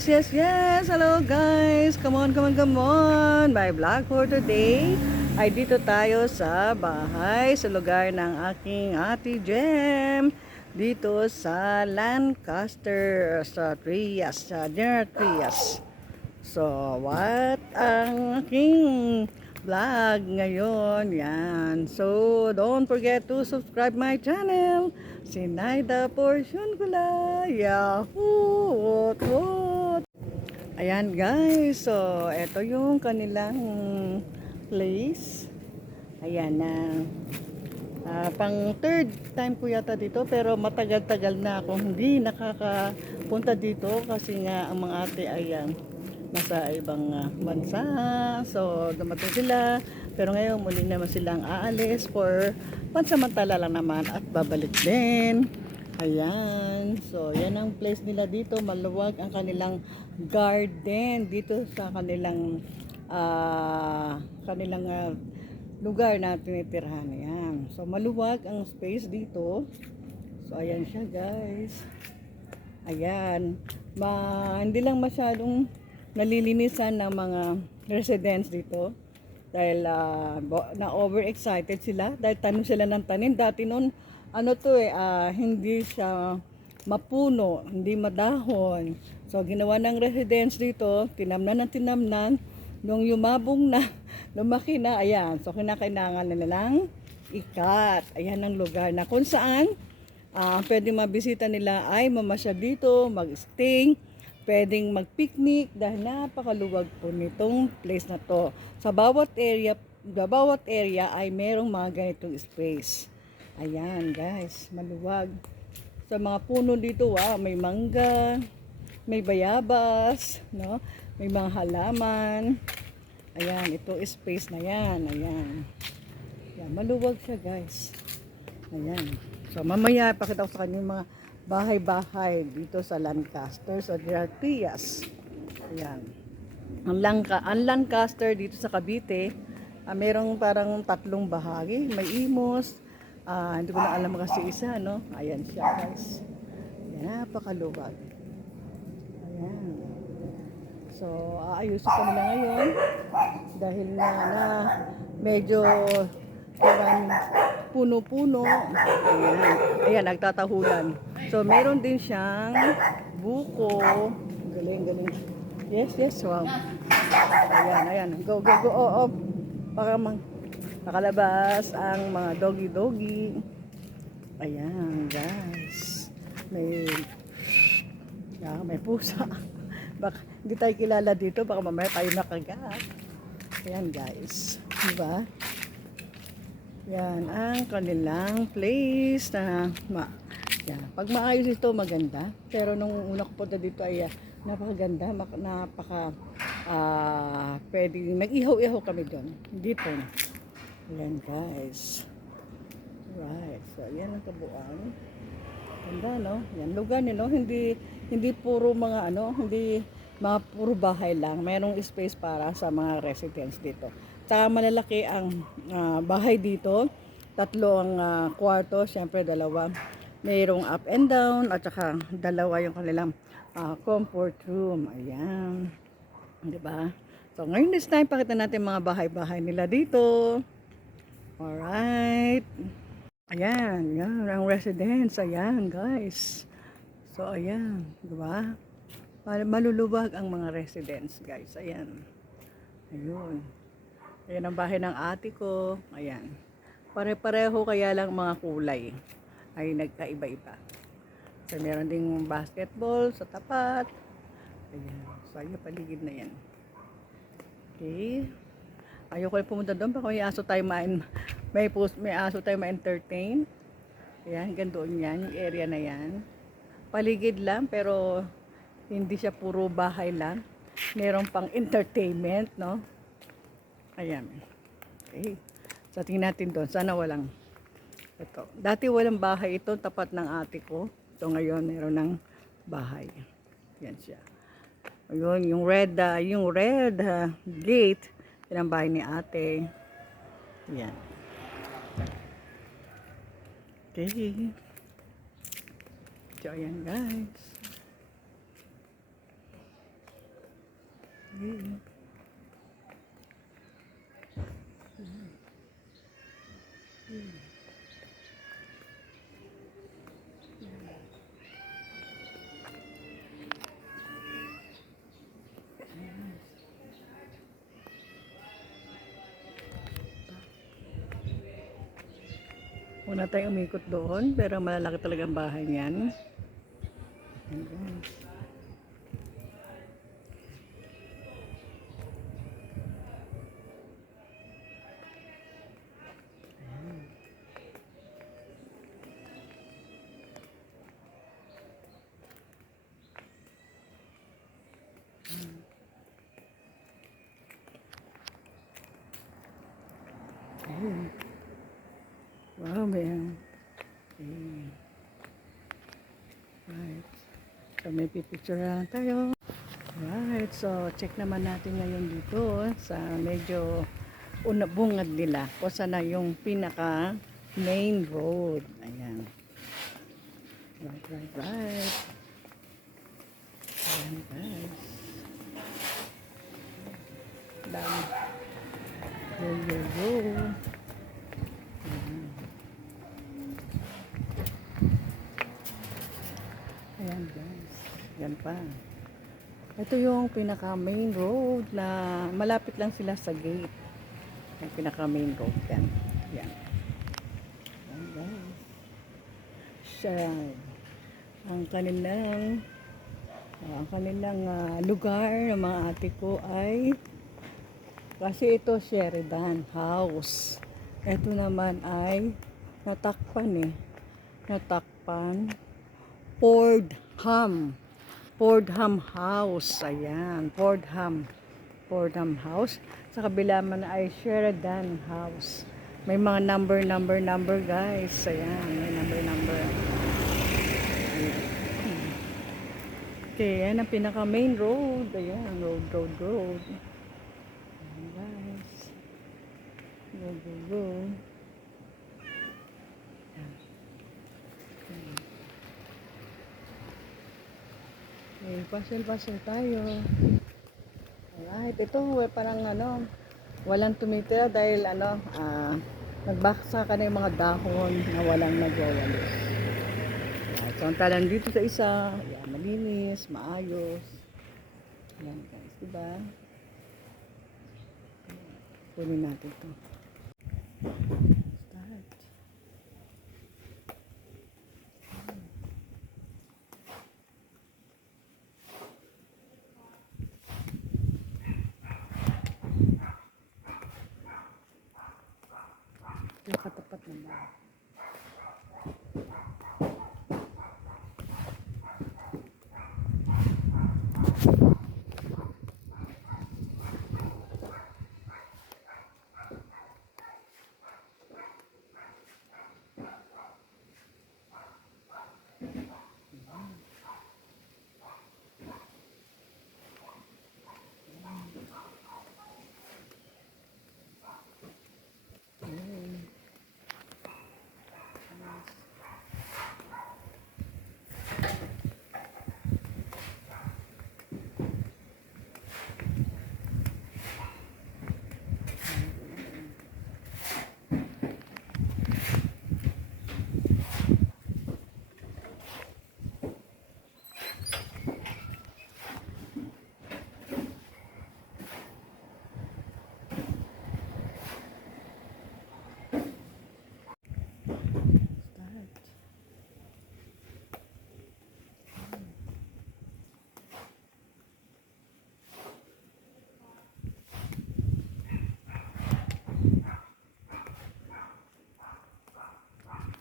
Yes, yes, yes. Hello guys. Come on, come on, come on. My vlog for today ay dito tayo sa bahay sa lugar ng aking ate Jem. Dito sa Lancaster sa Trias, sa General Trias. So, what ang aking vlog ngayon? Yan. So, don't forget to subscribe my channel. Sinayda Portion Gula. Yahoo! What, what? Ayan guys. So, ito yung kanilang place. Ayan na. Ah, pang third time ko yata dito pero matagal-tagal na ako hindi nakakapunta dito kasi nga ang mga ate ay ah, nasa ibang ah, bansa. So, dumating sila. Pero ngayon, muli naman silang aalis for pansamantala lang naman at babalik din. Ayan. So, yan ang place nila dito. Maluwag ang kanilang garden dito sa kanilang ah kanilang ah, lugar na tinitirhan. Ayan. So, maluwag ang space dito. So, ayan siya guys. Ayan. Ma, hindi lang masyadong nalilinisan ng mga residents dito dahil ah, bo- na overexcited sila dahil tanim sila ng tanim dati noon ano to eh ah, hindi siya mapuno hindi madahon so ginawa ng residents dito tinamnan ng tinamnan nung yumabong na lumaki na ayan so kinakailangan na nilang ikat ayan ang lugar na kung saan ah pwede mabisita nila ay mamasyal dito mag-stay pwedeng mag-picnic dahil napakaluwag po nitong place na to. Sa bawat area, sa bawat area ay merong mga ganitong space. Ayan guys, maluwag. Sa mga puno dito, wow, may mangga, may bayabas, no? May mga halaman. Ayan, ito space na yan. Ayan. Ayan, maluwag siya guys. Ayan. So mamaya pakita ko sa yung mga bahay-bahay dito sa Lancaster sa Diartias. Ayan. Ang, Lanca, ang Lancaster dito sa Cavite, ah, merong parang tatlong bahagi. May Imos, ah, hindi ko na alam kasi isa, no? Ayan siya, guys. Ayan, napakaluwag. Ayan. So, aayusin ko nila ngayon dahil na, na medyo maraming puno-puno. Ayan. Ayan, nagtatahulan. So, meron din siyang buko. Galing, galing. Yes, yes, wow. Ayan, ayan. Go, go, go. Oh, oh. Baka mang nakalabas ang mga doggy-doggy. Ayan, guys. May yeah, may pusa. Baka hindi tayo kilala dito, baka mamaya tayo nakagat. Ayan, guys. Diba? Yan ang kanilang place na ma yan. Pag maayos ito, maganda. Pero nung una ko punta dito ay ah, napakaganda, napaka ah pwedeng nag-ihaw-ihaw kami doon. Dito. Yan guys. Right. So, yan ang kabuuan. Ganda, no? Yan, lugar nyo, no? Hindi, hindi puro mga, ano, hindi mga puro bahay lang. Mayroong space para sa mga residents dito. Tsaka malalaki ang ah, bahay dito. Tatlo ang ah, kwarto, syempre dalawa. Mayroong up and down at saka dalawa yung kanilang ah, comfort room. Ayan. 'Di ba? So ngayon this time pakita natin mga bahay-bahay nila dito. Alright. Ayan, yan ang residence. Ayan, guys. So ayan, 'di ba? Mal- Maluluwag ang mga residents, guys. Ayan. Ayun. Ayan ang bahay ng ate ko. Ayan. Pare-pareho kaya lang mga kulay ay nagkaiba-iba. So, meron ding basketball sa tapat. Ayan. So, ayun, paligid na yan. Okay. Ayoko na pumunta doon. Baka may aso tayo ma may, post, may aso tayo ma-entertain. Ayan, gandoon yan. Yung area na yan. Paligid lang, pero hindi siya puro bahay lang. Meron pang entertainment, no? Ayan. Okay. So, tingnan natin doon. Sana walang ito. Dati walang bahay ito, tapat ng ate ko. So, ngayon meron ng bahay. Yan siya. Ayun, yung red, ah, yung red ah, gate, yan ang bahay ni ate. Yan. Okay. So, ayan guys. Okay. Una tayong umikot doon, pero malalaki talaga ang bahay niyan. Ayan. Ayan. Wow, man. Ayan. Right. So, may pipicture lang tayo. Right. So, check naman natin ngayon dito oh, sa medyo una bungad nila. Kung saan na yung pinaka main road. Ayan. Right, right, right. Ayan, guys. Dami. Go, go, go. Ayan guys. Yan pa. Ito yung pinaka main road na malapit lang sila sa gate. Yung pinaka main road. Yan. Yan. Yan guys. Siya. Ang kanilang ah, ang kanilang ah, lugar ng mga ate ko ay kasi ito Sheridan House. Ito naman ay natakpan eh. Natakpan. Fordham. Fordham House. Ayan. Fordham. Fordham House. Sa kabila man ay Sheridan House. May mga number, number, number guys. Ayan. May number, number. Okay. Yan ang pinaka main road. Ayan. Road, road, road. Ayan guys. Go, go, go. Okay, pasel-pasel tayo. Alright, ito eh, parang ano, walang tumitira dahil ano, ah, nagbaksa ka na yung mga dahon na walang nagwawalis. Alright, so ang talan dito sa isa, yan, malinis, maayos. Yan guys, diba? Kunin natin ito.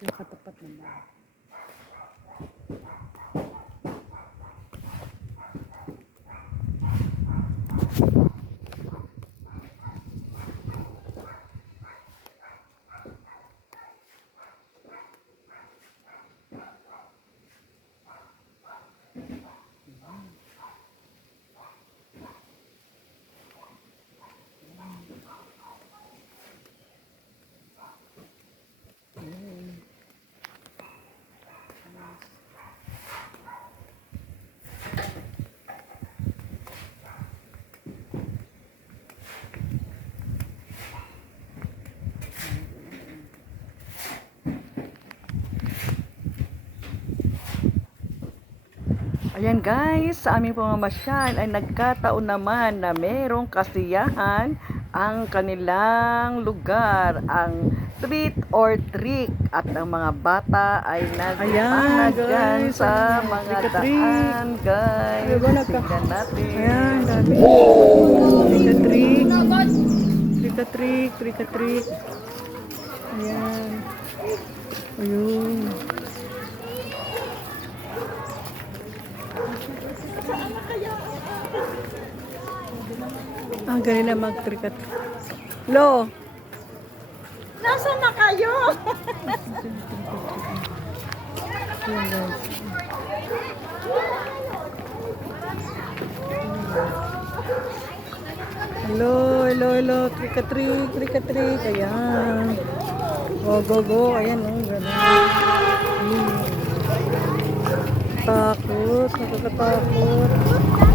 Yung katapat naman. Ayan guys, sa aming pamamasyal ay nagkataon naman na merong kasiyahan ang kanilang lugar, ang treat or trick at ang mga bata ay nagpanagan sa mga treat. daan guys. Tingnan natin. Ayan, dami. Trick or trick. Trick or trick, trick or trick. Ayan. Ayun. Ganun na mag-trick. Lo, Nasaan na kayo? Ayan, guys. Hello, hello, hello. Trick or trick or. Ayan. Go, go, go. Ayan, oh. Ganun. Hmm. Takot. Nakakatakot. Oo,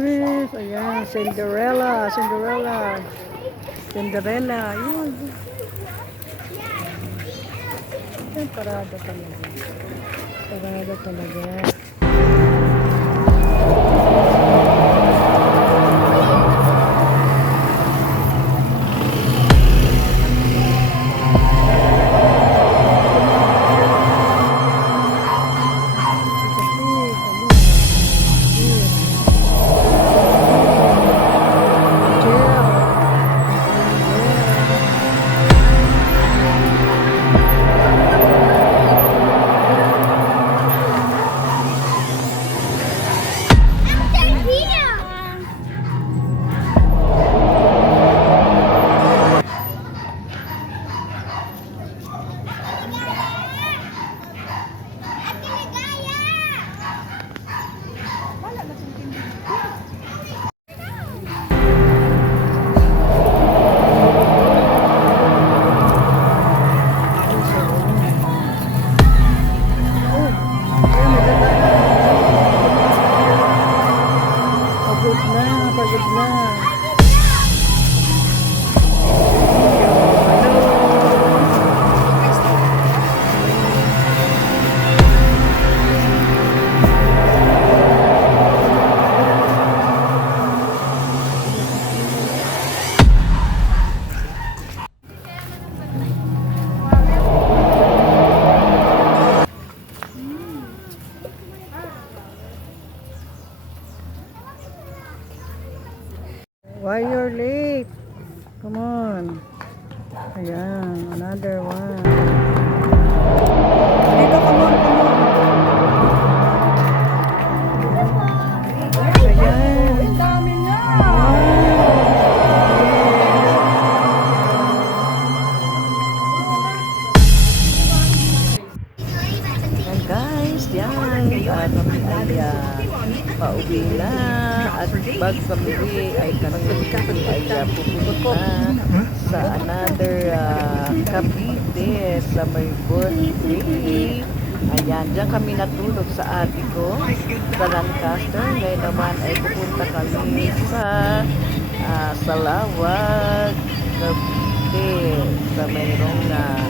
Yes, ayan, Cinderella, Cinderella. Cinderella, yun. Yan, parada talaga. Parada talaga. Why uh, pauwi na. At bag kami ay kami ay uh, pupunta sa another uh, Cavite sa may birthday. Ayan, dyan kami natulog sa ate ko sa Lancaster. Ngayon naman ay pupunta kami sa uh, Salawag, Cavite, sa mayroong uh,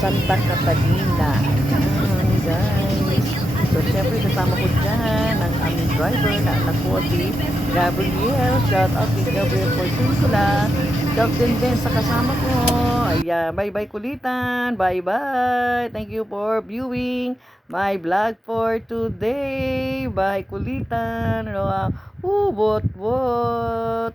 Santa Catalina. Ayan, guys. So, syempre, kasama ko dyan ang aming driver na anak ko si Gabriel. Shout out kay Gabriel Portuncula. Shout din din sa kasama ko. Ayan, bye-bye kulitan. Bye-bye. Thank you for viewing my vlog for today. Bye kulitan. Ano, ah, ubot, bot.